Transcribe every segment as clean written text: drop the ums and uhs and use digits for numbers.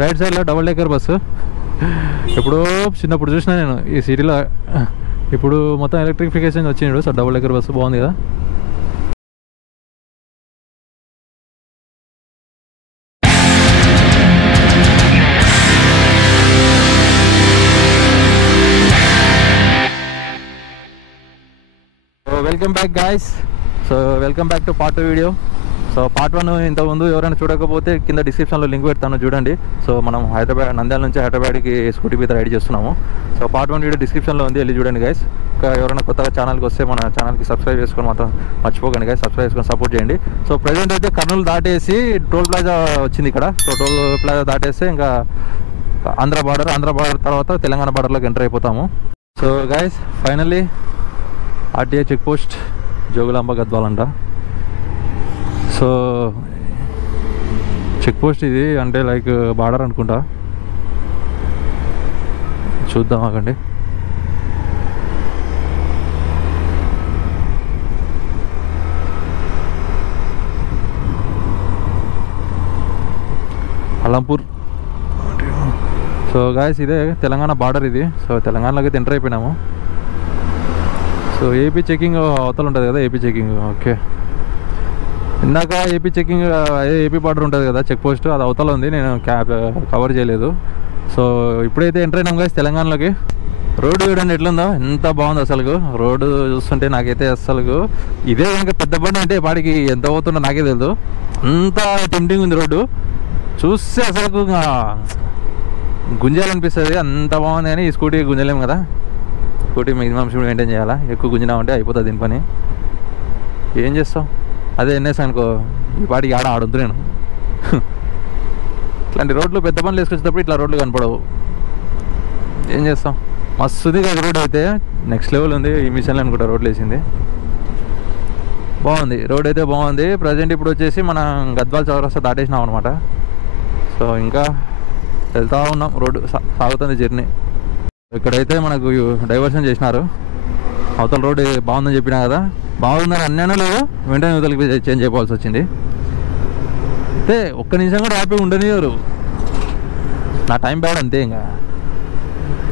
Right సైడ్లో double decker bus. ఎప్పుడో చిన్నప్పుడు చూసినా నేను ఈ సిటీలో. ఇప్పుడు మొత్తం ఎలక్ట్రిఫికేషన్ వచ్చిండు. సో డబుల్ డెక్కర్ బస్సు బాగుంది కదా. Welcome back guys. So welcome back to part 2 video. So part 1 ఇంతకుముందు ఎవరైనా చూడకపోతే కింద డిస్క్రిప్షన్లో లింక్ పెడతాను, చూడండి. సో మనం హైదరాబాద్, నంద్యాల నుంచి హైదరాబాద్కి స్కూటీ మీద రైడ్ చేస్తున్నాము. సో పార్ట్ 1 వీడియో డిస్క్రిప్షన్లో ఉంది, వెళ్ళి చూడండి గైస్. ఇంకా ఎవరైనా కొత్తగా ఛానల్కి వస్తే మన ఛానల్కి సబ్స్క్రైబ్ చేసుకొని మాత్రం మర్చిపోకండి గైస్, సబ్స్క్రైబ్ చేసుకొని సపోర్ట్ చేయండి. సో ప్రజెంట్ అయితే కర్నూలు దాటేసి టోల్ ప్లాజా వచ్చింది ఇక్కడ. సో టోల్ ప్లాజా దాటేస్తే ఇంకా ఆంధ్ర బార్డర్ తర్వాత తెలంగాణ బార్డర్లోకి ఎంటర్ అయిపోతాము. So guys finally RTA check post Jogulamba Gadwal అంట. సో చెక్ పోస్ట్ ఇది అంటే లైక్ బార్డర్ అనుకుంటా, చూద్దాం ఆగండి. అలంపూర్. సో గాయస్ ఇదే తెలంగాణ బార్డర్ ఇది. సో తెలంగాణలోకి అయితే ఎంటర్ అయిపోయినాము. సో ఏపీ చెకింగ్ అవతల ఉంటుంది కదా, ఏపీ చెకింగ్. ఓకే, ఇందాక ఏపీ చెకింగ్ ఏపీ బార్డర్ ఉంటుంది కదా చెక్ పోస్ట్, అది అవతల ఉంది, నేను కవర్ చేయలేదు. సో ఇప్పుడైతే ఎంటర్ అయినాం గైస్ తెలంగాణలోకి. రోడ్డు చూడండి ఎట్లుందో, ఎంత బాగుంది అసలు. రోడ్డు చూస్తుంటే నాకైతే అసలు ఇదే కనుక పెద్ద బండి అంటే వాడికి ఎంత అవుతుందో నాకే తెలియదు, అంత టెంప్టింగ్ ఉంది రోడ్డు. చూస్తే అసలు గుంజాలనిపిస్తుంది, అంత బాగుంది. కానీ ఈ స్కూటీ గుంజలేము కదా, స్కూటీ మినిమం స్పీడ్ మెయింటైన్ చేయాలా. ఎక్కువ గుంజినామంటే అయిపోతుంది దీని పని. ఏం చేస్తాం, అదే ఎన్ఎస్ అనుకో ఈ పాటికి ఆడుతూ నేను. ఇట్లాంటి రోడ్లు పెద్ద పనులు వేసుకొచ్చేటప్పుడు ఇట్లా రోడ్లు కనపడవు, ఏం చేస్తాం. మస్తుంది కదా రోడ్ అయితే, నెక్స్ట్ లెవెల్ ఉంది. ఈ మిషన్లో అనుకుంటా రోడ్లు వేసింది, బాగుంది రోడ్ అయితే బాగుంది. ప్రజెంట్ ఇప్పుడు వచ్చేసి మనం గద్వాల్ చౌరస్తా దాటేసినాం అనమాట. సో ఇంకా వెళ్తూ ఉన్నాం, రోడ్డు సాగుతుంది జర్నీ. ఇక్కడైతే మనకు డైవర్షన్ చేసినారు. అవతల రోడ్డు బాగుందని చెప్పినా కదా, బాగుందని అన్నానో లేదో వెంటనే అవతలకి చేంజ్ అయిపోవాల్సి వచ్చింది. అయితే ఒక్క నిమిషం కూడా హ్యాపీగా ఉండనివ్వరు, నా టైం బ్యాడ్ అంతే. ఇంకా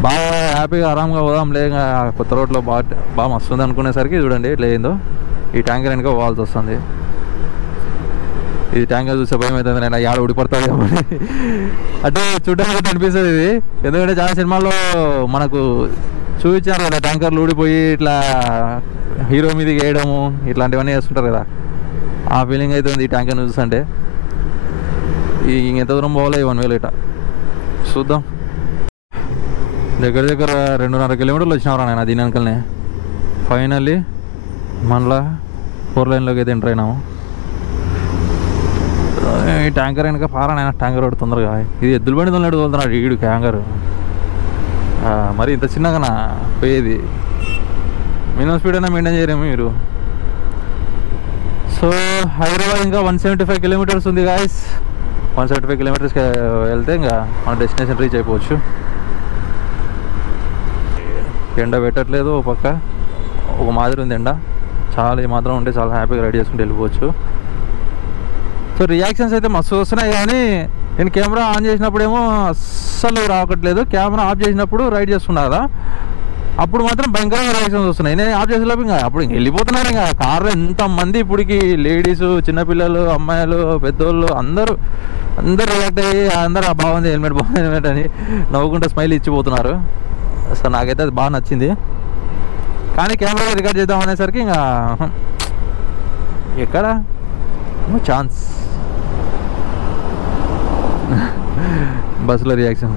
బాగా హ్యాపీగా ఆరాంగా పోదాంలే, ఇంకా కొత్త రోడ్లో బాగా మస్తుంది అనుకునేసరికి చూడండి ఇట్లా ఏందో, ఈ ట్యాంకర్ వెనక పోవాల్సి వస్తుంది. ఇది ట్యాంకర్ చూసే భయం అవుతుంది, నేను ఆడ ఊడిపడతాను కాబట్టి. అంటే చూడడానికి అనిపిస్తుంది ఇది, ఎందుకంటే చాలా సినిమాల్లో మనకు చూపించారు కదా ట్యాంకర్లు ఊడిపోయి ఇట్లా హీరో మీదకి వేయడము ఇట్లాంటివన్నీ చేస్తుంటారు కదా, ఆ ఫీలింగ్ అయితే ఉంది ఈ ట్యాంకర్ని చూస్తుంటే. ఇంకెంత దూరం పోవాలి 1 వేలు ఇట చూద్దాం. దగ్గర 2.5 కిలోమీటర్లు వచ్చినవరా నేను దీని వెనకలనే. ఫైనల్లీ మళ్ళా 4 లైన్లోకి అయితే ఎంటర్ అయినాము. ఈ ట్యాంకర్ వెనక పారానైనా ట్యాంకర్ రోడ్ తొందరగా, ఇది ఎద్దుల బండి తొందరగా తోలుతున్నాడు ఈడు ట్యాంకర్. మరి ఇంత చిన్నగా పోయేది, మినిమం స్పీడ్ అయినా మెయింటైన్ చేయరేమో మీరు. సో హైదరాబాద్ ఇంకా 175 కిలోమీటర్స్ ఉంది గాయస్. 175 కిలోమీటర్స్కి వెళ్తే ఇంకా మన డెస్టినేషన్ రీచ్ అయిపోవచ్చు. ఎండ పెట్టట్లేదు, ఒక పక్క ఒక మాదిరి ఉంది ఎండ, చాలా ఈ మాత్రం ఉంటే చాలా హ్యాపీగా రైడ్ చేసుకుంటూ వెళ్ళిపోవచ్చు. సో రియాక్షన్స్ అయితే మస్తు వస్తున్నాయి, కానీ నేను కెమెరా ఆన్ చేసినప్పుడేమో అస్సలు రావట్లేదు. కెమెరా ఆఫ్ చేసినప్పుడు రైడ్ చేస్తున్నా కదా, అప్పుడు మాత్రం భయంకరంగా రియాక్షన్స్ వస్తున్నాయి. నేను ఆఫ్ చేసేలోపు ఇంకా అప్పుడు వెళ్ళిపోతున్నారు. ఇంకా కార్లో ఎంతమంది ఇప్పటికి లేడీస్, చిన్నపిల్లలు, అమ్మాయిలు, పెద్దోళ్ళు అందరూ రియాక్ట్ అయ్యి అందరూ బాగుంది హెల్మెట్ అని నవ్వుకుంటూ స్మైల్ ఇచ్చిపోతున్నారు. సో నాకైతే అది బాగా నచ్చింది. కానీ కెమెరా రికార్డ్ చేద్దాం అనేసరికి ఇంకా ఎక్కడ నో ఛాన్స్. బస్సులో రియాక్షన్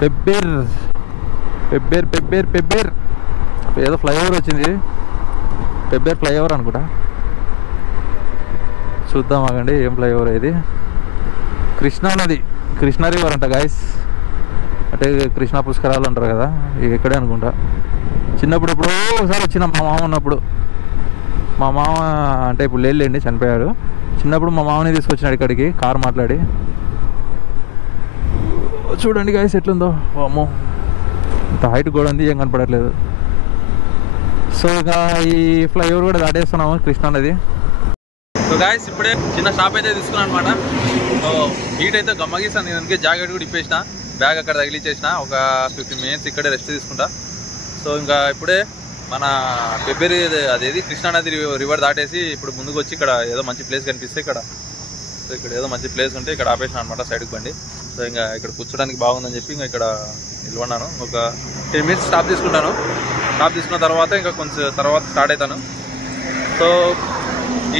పెబ్బేర్ ఏదో ఫ్లైఓవర్ వచ్చింది, పెబ్బేర్ ఫ్లైఓవర్ అనుకుంటా. చూద్దాం ఆగండి ఏం ఫ్లైఓవర్ ఇది. కృష్ణా నది, కృష్ణా రివర్ అంట గాయస్. అంటే కృష్ణా పుష్కరాలు అంటారు కదా, ఇక్కడే అనుకుంటా. చిన్నప్పుడు ఎప్పుడో ఒకసారి వచ్చిన మా మామ ఉన్నప్పుడు, మా మామ అంటే ఇప్పుడు లేండి చనిపోయాడు. చిన్నప్పుడు మా మామని తీసుకొచ్చినాడు ఇక్కడికి కారు మాట్లాడి. చూడండి గాయస్ ఎట్లుందో, అమ్మో ఇంత హైట్ కూడా ఉంది, ఏం కనపడట్లేదు. సో ఇక ఈ ఫ్లైఓవర్ కూడా దాటేస్తున్నాము కృష్ణా నది. సో గాయస్ ఇప్పుడే చిన్న షాప్ అయితే తీసుకున్నాను అనమాట. సో హీట్ అయితే గమ్మగిస్తాను. నేను అందుకే జాకెట్ కూడా ఇప్పేసిన, బ్యాగ్ అక్కడ తగిలిచ్చేసిన. ఒక 15 మినిట్స్ ఇక్కడే రెస్ట్ తీసుకుంటా. సో ఇంకా ఇప్పుడే మన ఫిబ్రవరి అదేది కృష్ణానది రివర్ దాటేసి ఇప్పుడు ముందుకు వచ్చి ఇక్కడ ఏదో మంచి ప్లేస్ కనిపిస్తే ఇక్కడ ఏదో మంచి ప్లేస్ ఉంటే ఇక్కడ ఆపేసిన అనమాట సైడ్కి బండి. సో ఇంకా ఇక్కడ కూర్చోడానికి బాగుందని చెప్పి ఇంకా ఇక్కడ నిల్వన్నాను. ఒక 10 మినిట్స్ స్టాప్ తీసుకుంటాను. స్టాప్ తీసుకున్న తర్వాత ఇంకా కొంచెం తర్వాత స్టార్ట్ అవుతాను. సో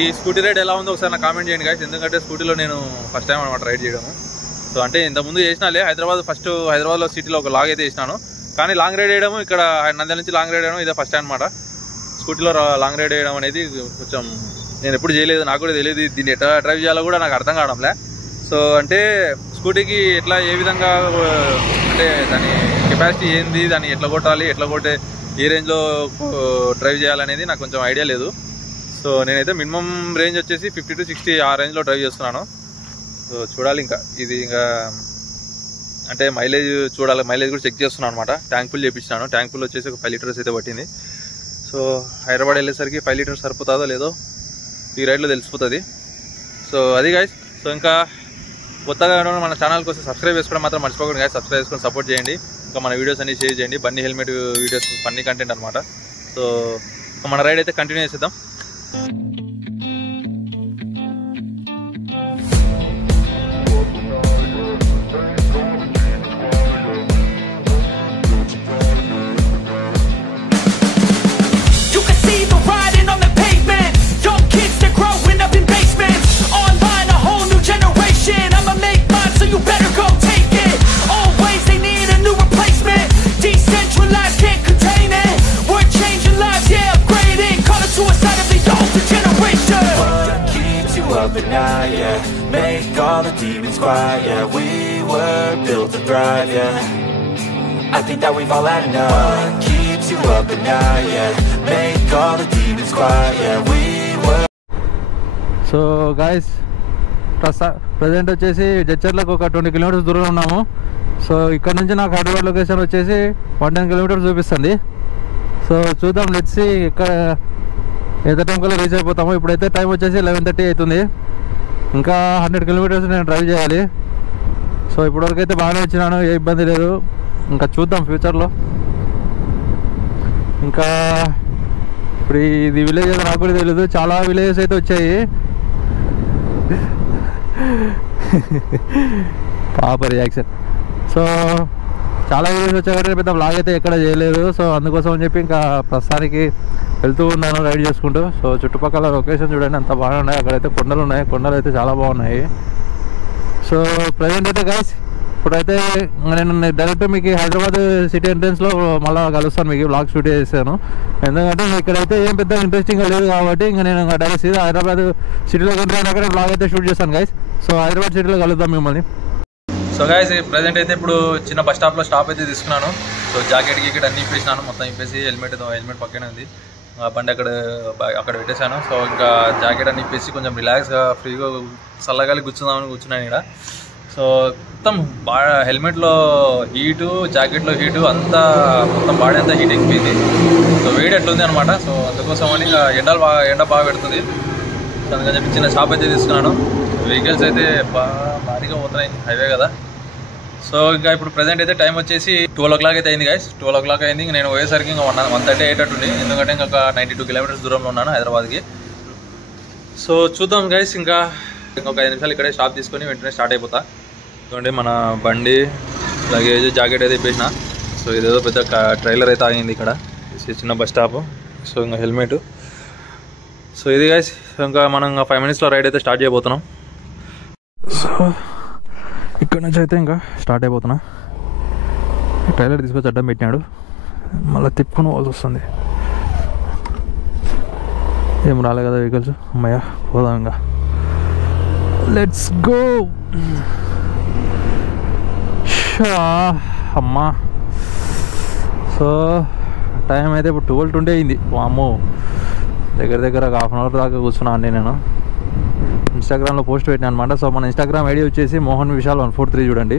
ఈ స్కూటీ రైడ్ ఎలా ఉందో ఒకసారి నాకు కామెంట్ చేయండి గాయస్. ఎందుకంటే స్కూటీలో నేను ఫస్ట్ టైం అనమాట రైడ్ చేయడము. సో అంటే ఇంతకుముందు చేసినాలే హైదరాబాద్లో సిటీలో ఒక లాగ్ అయితే చేసినాను. కానీ లాంగ్ రైడ్ వేయడము ఇక్కడ నంద్యాల నుంచి లాంగ్ రైడ్ వేయడం ఇదే ఫస్ట్ టైం అనమాట. స్కూటీలో లాంగ్ రైడ్ వేయడం అనేది కొంచెం నేను ఎప్పుడు చేయలేదు, నాకు కూడా తెలియదు. దీన్ని ఎట్లా డ్రైవ్ చేయాలో కూడా నాకు అర్థం కావడంలే. సో అంటే స్కూటీకి ఎట్లా ఏ విధంగా అంటే దాని కెపాసిటీ ఏంది, దాన్ని ఎట్లా కొట్టాలి, ఎట్లా కొట్టే ఏ రేంజ్లో డ్రైవ్ చేయాలనేది నాకు కొంచెం ఐడియా లేదు. సో నేనైతే మినిమం రేంజ్ వచ్చేసి 50 to 60 ఆ రేంజ్లో డ్రైవ్ చేస్తున్నాను. సో చూడాలి ఇంకా ఇది ఇంకా అంటే మైలేజ్ చూడాలి. మైలేజ్ కూడా చెక్ చేస్తున్నాను అనమాట. ట్యాంక్ ఫుల్ చేయించినాను. ట్యాంక్ ఫుల్ వచ్చేసి ఒక 5 లీటర్స్ అయితే పట్టింది. సో హైదరాబాద్ వెళ్ళేసరికి 5 లీటర్స్ సరిపోతుందో లేదో ఈ రైడ్లో తెలిసిపోతుంది. సో అది గాయస్. సో ఇంకా కొత్తగా మన ఛానల్ కోసం సబ్స్క్రైబ్ చేసుకోవడం మాత్రం మర్చిపోకండి గాయస్. సబ్స్క్రైబ్ చేసుకొని సపోర్ట్ చేయండి. ఇంకా మన వీడియోస్ అన్ని షేర్ చేయండి. Bunny helmet videos funny content అనమాట. సో మన రైడ్ అయితే కంటిన్యూ చేసేద్దాం. But now, yeah, make all the demons quiet, yeah. We were built to thrive, yeah. I think that we've all had enough. What keeps you up at night, yeah. Make all the demons quiet, yeah. We were. So guys present వచ్చేసి జడ్చర్లకు ఒక 20 kilometres దూరంలో ఉన్నాము. So ఇక్కడ నుంచి నాకు Hyderabad location వచ్చేసి 110 kilometres చూపిస్తుంది. So చూద్దాం, లెట్స్ సీ ఇక్కడ ఎంత టైం కల్లా రీచ్ అయిపోతాము. ఇప్పుడైతే టైం వచ్చేసి 11:30 అవుతుంది. ఇంకా 100 కిలోమీటర్స్ నేను డ్రైవ్ చేయాలి. సో ఇప్పటివరకు అయితే బాగానే వచ్చినాను, ఏ ఇబ్బంది లేదు. ఇంకా చూద్దాం ఫ్యూచర్లో. ఇంకా ఇప్పుడు ఇది విలేజ్ అయితే నాకు కూడా తెలియదు. చాలా విలేజెస్ అయితే వచ్చాయి. పాప రియాక్షన్. సో చాలా విలేజెస్ వచ్చాయి కాబట్టి పెద్ద బ్లాగ్ అయితే ఎక్కడ చేయలేదు. సో అందుకోసం అని చెప్పి ఇంకా ప్రస్తుతానికి వెళ్తూ ఉన్నాను రైడ్ చేసుకుంటూ. సో చుట్టుపక్కల లొకేషన్ చూడండి ఎంత బాగున్నాయి. అక్కడైతే కొండలు ఉన్నాయి. కొండలు అయితే చాలా బాగున్నాయి. సో ప్రజెంట్ అయితే గైస్ ఇప్పుడైతే నేను డైరెక్ట్ మీకు హైదరాబాద్ సిటీ ఎంట్రన్స్లో మళ్ళీ కలుస్తాను. మీకు బ్లాగ్ షూట్ చేశాను. ఎందుకంటే ఇక్కడైతే ఏం పెద్ద ఇంట్రెస్టింగ్గా లేదు కాబట్టి ఇంకా నేను డైరెక్ట్ సీదా హైదరాబాద్ సిటీలో అక్కడ బ్లాగ్ అయితే షూట్ చేస్తాను గైస్. సో హైదరాబాద్ సిటీలో కలుద్దాం మిమ్మల్ని. సో గైస్ ప్రజెంట్ అయితే ఇప్పుడు చిన్న బస్ స్టాప్లో స్టాప్ అయితే తీసుకున్నాను. సో జాకెట్ గీకెట్ అన్నీ ఇప్పేసినాను. మొత్తం ఇప్పేసి హెల్మెట్ పక్కనే ఉంది. బండి అక్కడ పెట్టేశాను. సో ఇంకా జాకెట్ అన్ని ఇప్పేసి కొంచెం రిలాక్స్గా ఫ్రీగా చల్లగాలి కూర్చుందామని కూర్చున్నాను ఇక్కడ. సో మొత్తం బాగా హెల్మెట్లో హీటు, జాకెట్లో హీటు అంతా మొత్తం బాడీ అంతా హీట్ ఎక్కిపోయింది. సో వేడి ఎట్లుంది అనమాట. సో అందుకోసం అని ఇంకా ఎండ బాగా పెడుతుంది. సో అందుకని చెప్పి చిన్న షాప్ అయితే తీసుకున్నాను. వెహికల్స్ అయితే భారీగా పోతున్నాయి, హైవే కదా. సో ఇంకా ఇప్పుడు ప్రజెంట్ అయితే టైం వచ్చేసి 12 o'clock అయితే అయింది గైస్. 12 o'clock అయింది. ఇంకా నేను పోయేసరికి ఇంకా 1:30 అయ్యేటట్టుంది. ఎందుకంటే ఇంకా 92 కిలోమీటర్స్ దూరంలో ఉన్నాను హైదరాబాద్కి. సో చూద్దాం గైస్. ఇంకా 5 నిమిషాలు ఇక్కడే స్టాప్ తీసుకొని వెంటనే స్టార్ట్ అయిపోతా. ఎందుకంటే మన బండి లగేజ్ జాకెట్ అయితే ఇప్పేసిన. సో ఇదేదో పెద్ద ట్రైలర్ అయితే ఆగింది ఇక్కడ, చిన్న బస్ స్టాప్. సో ఇంకా హెల్మెట్. సో ఇది గైస్ ఇంకా మనం 5 minutesలో రైడ్ అయితే స్టార్ట్ చేయబోతున్నాం. సో ఇక్కడ నుంచి అయితే ఇంకా స్టార్ట్ అయిపోతున్నా. ట్రైలర్ తీసుకొచ్చి అడ్డం పెట్టినాడు, మళ్ళీ తిప్పుకొని పోవాల్సి వస్తుంది. ఏం రాలే కదా వెహికల్స్. అమ్మయ్య పోదాం ఇంకా. Let's go. అమ్మా. సో టైం అయితే ఇప్పుడు 12:20 అయింది. వామ్మో, దగ్గర ఒక 1/2 hour దాకా కూర్చున్నా అండి నేను. ఇన్స్టాగ్రామ్లో పోస్ట్ పెట్టినా అనమాట. సో మన ఇన్స్టాగ్రామ్ ఐడి వచ్చేసి మోహన్ విశాల్ 143 చూడండి.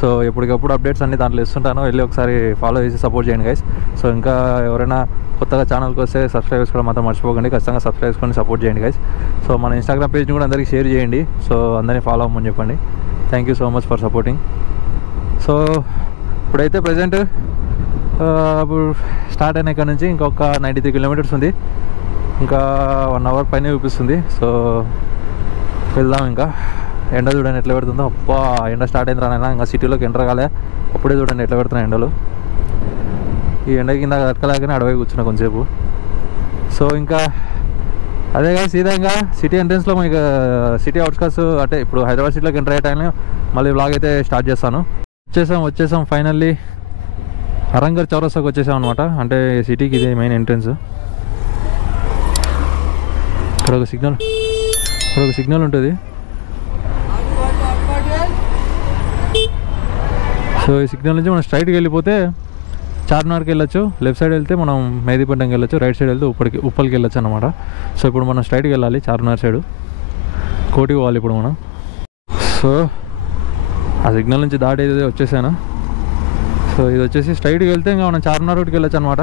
సో ఎప్పటికప్పుడు అప్డేట్స్ అన్ని దాంట్లో ఇస్తుంటాను, వెళ్ళి ఒకసారి ఫాలో చేసి సపోర్ట్ చేయండి గైస్. సో ఇంకా ఎవరైనా కొత్తగా ఛానల్కి వస్తే సబ్స్క్రైబ్ చేసుకోవడం మాత్రం మర్చిపోకండి. ఖచ్చితంగా సబ్స్క్రైబ్ చేసుకొని సపోర్ట్ చేయండి గైస్. సో మన ఇన్స్టాగ్రామ్ పేజ్ని కూడా అందరికీ షేర్ చేయండి. సో అందరినీ ఫాలో అవ్వమని చెప్పండి. Thank you so much for supporting. So ఇప్పుడైతే ప్రజెంట్ ఇప్పుడు స్టార్ట్ అయిన ఇక్కడ నుంచి ఇంకొక 93 కిలోమీటర్స్ ఉంది. ఇంకా 1 అవర్ పైన చూపిస్తుంది. సో వెళ్దాం. ఇంకా ఎండ చూడండి ఎట్లా పెడుతుందో. అబ్బా ఎండ స్టార్ట్ అయింది రానైనా. ఇంకా సిటీలోకి ఎంటర్ కాలే, అప్పుడే చూడండి ఎట్లా పెడుతున్నాయి ఎండలు. ఈ ఎండ కింద కట్టలేకనే అడవి కూర్చున్నా కొంచెంసేపు. సో ఇంకా అదే కానీ సీదా సిటీ ఎంట్రెన్స్లో మీకు సిటీ అవుట్స్కట్స్ అంటే ఇప్పుడు హైదరాబాద్ సిటీలోకి ఎంటర్ అయ్యే టైంలో మళ్ళీ వ్లాగ్ అయితే స్టార్ట్ చేస్తాను. వచ్చేసాం ఫైనల్లీ అరంగర్ చౌరస్తాకి వచ్చేసాం అనమాట. అంటే సిటీకి ఇదే మెయిన్ ఎంట్రెన్స్. ఇక్కడ ఒక సిగ్నల్ ఉంటుంది. సో ఈ సిగ్నల్ నుంచి మనం స్ట్రైట్కి వెళ్ళిపోతే చార్మినార్కి వెళ్ళొచ్చు. లెఫ్ట్ సైడ్ వెళ్తే మనం మెహదీపట్నంకి వెళ్ళొచ్చు. రైట్ సైడ్ వెళ్తే ఉప్పల్కి వెళ్ళొచ్చు అనమాట. సో ఇప్పుడు మనం స్ట్రైట్కి వెళ్ళాలి చార్మినార్ సైడు. కోటికి పోవాలి ఇప్పుడు మనం. సో ఆ సిగ్నల్ నుంచి దాటి వచ్చేసాను. సో ఇది వచ్చేసి స్ట్రైట్కి వెళ్తే ఇంకా మనం చార్మినార్ రోడ్కి వెళ్ళొచ్చు అనమాట.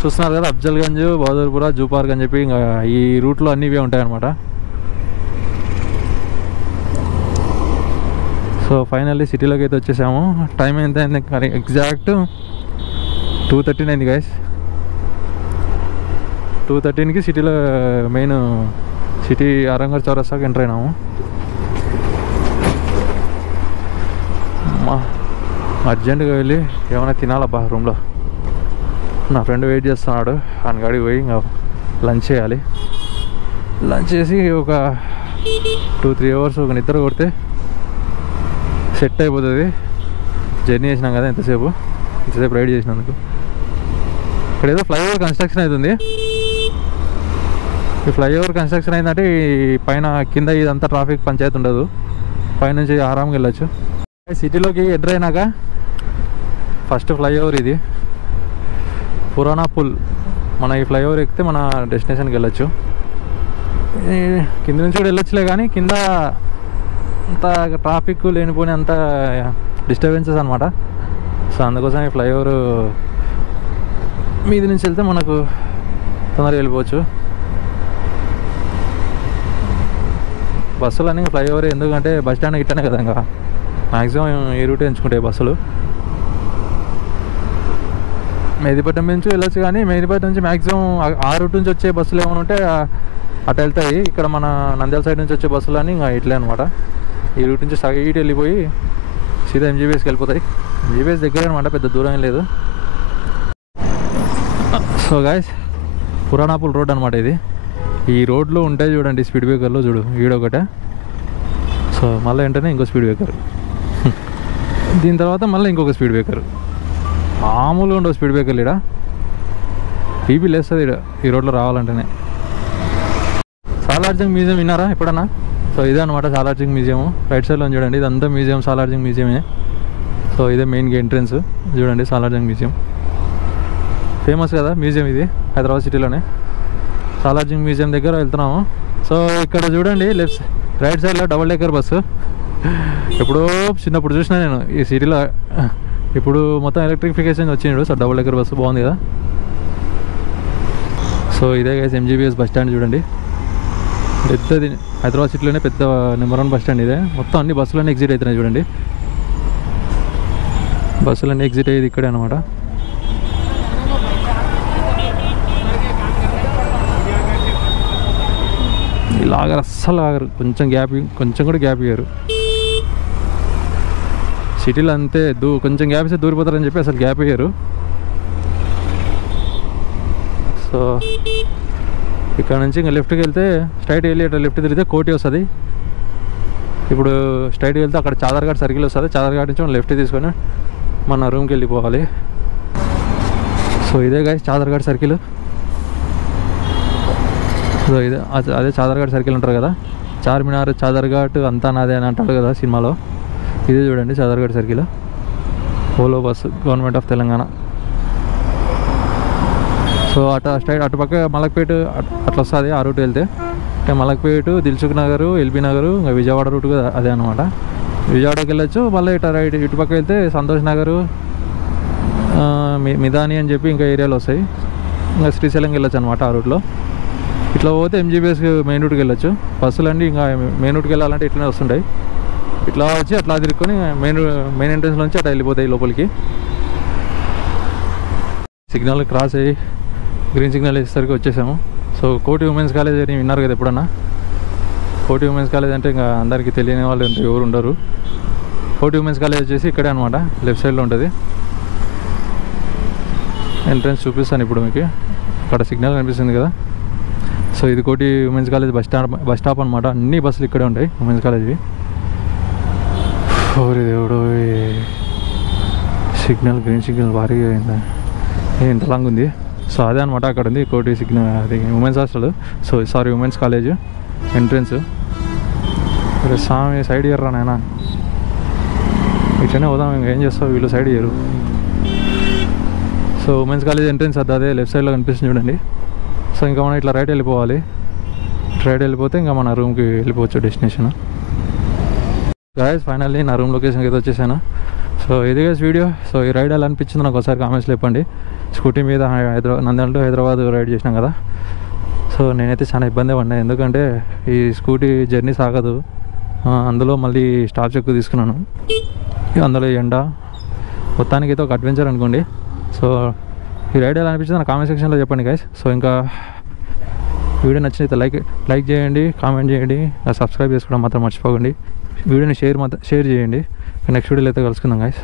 చూస్తున్నారు కదా, అఫ్జల్గంజ్, బహదూర్పుర, జూ పార్క్ అని చెప్పి ఇంకా ఈ రూట్లో అన్నీ ఇవే ఉంటాయి అనమాట. సో ఫైనల్లీ సిటీలోకి అయితే వచ్చేసాము. టైం ఎంత అయింది కానీ ఎగ్జాక్ట్ 2:13 అయింది గైస్. 2:13కి సిటీలో మెయిన్ సిటీ అరంగర్ చౌరస్తాకి ఎంటర్ అయినాము. అర్జెంటుగా వెళ్ళి ఏమైనా తినాలబ్బా రూమ్లో. నా ఫ్రెండ్ వెయిట్ చేస్తున్నాడు. ఆయన కాడికి పోయి ఇంకా లంచ్ చేయాలి. లంచ్ చేసి ఒక 2-3 అవర్స్ ఒక నిద్ర కొడితే సెట్ అయిపోతుంది. జర్నీ చేసినాం కదా ఇంతసేపు రైడ్ చేసినందుకు. ఇక్కడ ఏదో ఫ్లైఓవర్ కన్స్ట్రక్షన్ అవుతుంది. ఈ ఫ్లైఓవర్ కన్స్ట్రక్షన్ అయిందంటే ఈ పైన కింద ఇదంతా ట్రాఫిక్ పంచాయతీ ఉండదు. పైనుంచి ఆరాంగా వెళ్ళచ్చు. సిటీలోకి ఎంటర్ అయినాక ఫస్ట్ ఫ్లైఓవర్ ఇది పురాణా పుల్. మన ఈ ఫ్లైఓవర్ ఎక్కితే మన డెస్టినేషన్కి వెళ్ళొచ్చు. కింద నుంచి కూడా వెళ్ళొచ్చులే కానీ కింద అంత ట్రాఫిక్ లేనిపోయిన అంత డిస్టర్బెన్సెస్ అనమాట. సో అందుకోసం ఈ ఫ్లైఓవర్ మీది నుంచి వెళ్తే మనకు తొందరగా వెళ్ళిపోవచ్చు. బస్సులు అన్నీ ఫ్లైఓవర్ ఎందుకంటే బస్ స్టాండ్ ఇట్టనే కదా, ఇంకా మ్యాక్సిమం ఈ రూట్ ఎంచుకుంటాయి బస్సులు. మెహదీపట్నం నుంచి వెళ్ళొచ్చు కానీ మెహదీపట్నం నుంచి మ్యాక్సిమం ఆ రూట్ నుంచి వచ్చే బస్సులు ఏమైనా ఉంటే అటు వెళ్తాయి. ఇక్కడ మన నంద్యాల సైడ్ నుంచి వచ్చే బస్సులు అని ఇంకా ఇట్లే అనమాట. ఈ రూట్ నుంచి సగటు వెళ్ళిపోయి సీదా ఎంజీబీఎస్కి వెళ్ళిపోతాయి. ఎంజీబీఎస్ దగ్గర అనమాట, పెద్ద దూరం ఏం లేదు. సో గాయస్ పురాణాపుల్ రోడ్ అనమాట ఇది. ఈ రోడ్లో ఉంటాయి చూడండి స్పీడ్ బ్రేకర్లో, చూడు ఈడొకటే. సో మళ్ళీ వెంటనే ఇంకో స్పీడ్ బ్రేకర్, దీని తర్వాత మళ్ళీ ఇంకొక స్పీడ్ బ్రేకర్. మామూలుగా ఉండవు స్పీడ్ బ్రేకర్లు. ఇక్కడ పీపీ లేస్తుంది ఇక్కడ ఈ రోడ్లో రావాలంటేనే. సాలార్జంగ్ మ్యూజియం విన్నారా ఎప్పుడన్నా? సో ఇదే అనమాట సాలార్జంగ్ మ్యూజియం. రైట్ సైడ్లో చూడండి, ఇదంతా మ్యూజియం, సాలార్జంగ్ మ్యూజియమే. సో ఇదే మెయిన్ ఎంట్రన్స్ చూడండి, సాలార్జంగ్ మ్యూజియం. ఫేమస్ కదా మ్యూజియం ఇది హైదరాబాద్ సిటీలోనే. సాలార్జంగ్ మ్యూజియం దగ్గర వెళ్తున్నాము. సో ఇక్కడ చూడండి రైట్ సైడ్లో డబుల్ డెక్కర్ బస్సు. ఎప్పుడో చిన్నప్పుడు చూసినా నేను ఈ సిటీలో. ఇప్పుడు మొత్తం ఎలక్ట్రిఫికేషన్ వచ్చిండు. సో డబుల్ డెక్కర్ బస్సు బాగుంది కదా. సో ఇదే గైస్ ఎంజీబీఎస్ బస్ స్టాండ్ చూడండి, పెద్దది హైదరాబాద్ సిటీలోనే పెద్ద నెంబర్ 1 బస్ స్టాండ్ ఇదే. మొత్తం అన్ని బస్సులన్నీ ఎగ్జిట్ అవుతున్నాయి చూడండి. బస్సులన్నీ ఎగ్జిట్ అయ్యేది ఇక్కడే అనమాట. ఇలాగ అస్సలు ఆగరు, కొంచెం కూడా గ్యాప్ ఇయ్యారు. సిటీలో అంతే కొంచెం గ్యాప్ ఇస్తే దూరిపోతారని చెప్పి అసలు గ్యాప్ ఇయ్యారు. సో ఇక్కడ నుంచి ఇంకా లెఫ్ట్కి వెళ్తే స్ట్రైట్ వెళ్ళి అట్లా లెఫ్ట్ తిరిగితే కోటి వస్తుంది. ఇప్పుడు స్ట్రైట్కి వెళ్తే అక్కడ చాదర్ఘాట్ సర్కిల్ వస్తుంది. చాదర్ఘాట్ నుంచి మనం లెఫ్ట్ తీసుకొని మన రూమ్కి వెళ్ళిపోవాలి. సో ఇదే గైస్ చాదర్ఘాట్ సర్కిల్. సో ఇదే అదే చాదర్ఘాట్ సర్కిల్ అంటారు కదా, చార్మినార్ చాదర్ఘాట్ అంతా నాదే అని అంటాడు కదా సినిమాలో. ఇదే చూడండి చాదర్ఘాట్ సర్కిల్. ఓలో bus government of Telangana. So అటుపక్క మలక్పేట అట్లా వస్తుంది ఆ రూట్ వెళ్తే. ఇంకా మలక్పేట, దిల్సుఖ్ నగర్, ఎల్బీ నగర్, ఇంకా విజయవాడ రూట్ అదే అనమాట. విజయవాడకి వెళ్ళొచ్చు. మళ్ళీ ఇటుపక్క వెళ్తే సంతోష్ నగర్, మిదాని అని చెప్పి ఇంకా ఏరియాలు వస్తాయి. ఇంకా శ్రీశైలంకి వెళ్ళొచ్చు అనమాట ఆ రూట్లో. ఇట్లా పోతే ఎంజీబీఎస్ మెయిన్ రూట్కి వెళ్ళొచ్చు. బస్సులు అండి ఇంకా మెయిన్ రూట్కి వెళ్ళాలంటే ఇట్లనే వస్తుంటాయి. ఇట్లా వచ్చి అట్లా తిరుక్కొని మెయిన్ ఎంట్రన్స్ నుంచి అట్లా వెళ్ళిపోతాయి లోపలికి. సిగ్నల్ క్రాస్ అయ్యి గ్రీన్ సిగ్నల్ వేసేసరికి వచ్చేసాము. సో కోటి ఉమెన్స్ కాలేజ్ అని విన్నారు కదా ఎప్పుడన్నా? కోటి ఉమెన్స్ కాలేజ్ అంటే ఇంకా అందరికీ తెలియని వాళ్ళు ఎవరు ఉండరు. కోటి ఉమెన్స్ కాలేజ్ వచ్చేసి ఇక్కడే అనమాట, లెఫ్ట్ సైడ్లో ఉంటుంది. ఎంట్రన్స్ చూపిస్తాను ఇప్పుడు మీకు. అక్కడ సిగ్నల్ కనిపిస్తుంది కదా. సో ఇది కోటి ఉమెన్స్ కాలేజ్ బస్ స్టాప్ అనమాట. అన్ని బస్సులు ఇక్కడే ఉంటాయి ఉమెన్స్ కాలేజ్వి. ఓరి దేవుడు, సిగ్నల్ గ్రీన్ సిగ్నల్ భారీగా అయిందా, ఎంత లాంగ్ ఉంది. సో అదే అనమాట అక్కడ ఉంది కోటి సిగ్నల్, అది women's hostel. So sorry women's college entrance. స్వామి సైడ్ ఇయ్యర్రా నాయన, ఇట్లనే పోదాం, ఇంకా ఏం చేస్తావు, వీళ్ళు సైడ్ ఇయ్యరు. సో ఉమెన్స్ కాలేజ్ ఎంట్రన్స్ అదే లెఫ్ట్ సైడ్లో కనిపిస్తుంది చూడండి. సో ఇంకా మనం ఇట్లా రైట్ వెళ్ళిపోవాలి. రైట్ వెళ్ళిపోతే ఇంకా మన రూమ్కి వెళ్ళిపోవచ్చు, డెస్టినేషన్. గాయస్ ఫైనల్లీ నా రూమ్ లొకేషన్కి అయితే వచ్చేసాను. సో ఇది గైస్ వీడియో. సో ఈ రైడ్ ఎలా అనిపించింది నాకు ఒకసారి కామెంట్స్లో చెప్పండి. స్కూటీ మీద నంద్యాల టు హైదరాబాద్ రైడ్ చేసినాం కదా. సో నేనైతే చాలా ఇబ్బంది పడినా, ఎందుకంటే ఈ స్కూటీ జర్నీ సాగదు. అందులో మళ్ళీ స్టాప్ చెక్ తీసుకున్నాను, అందులో ఎండ, మొత్తానికి అయితే ఒక అడ్వెంచర్ అనుకోండి. సో ఈ రైడ్ ఎలా అనిపించింది నా కామెంట్ సెక్షన్లో చెప్పండి గైస్. సో ఇంకా వీడియో నచ్చినైతే లైక్ చేయండి, కామెంట్ చేయండి, సబ్స్క్రైబ్ చేసుకోవడం మాత్రం మర్చిపోకండి. వీడియోని షేర్ చేయండి. నెక్స్ట్ వీడియోలో అయితే కలుసుకుందాం గైస్.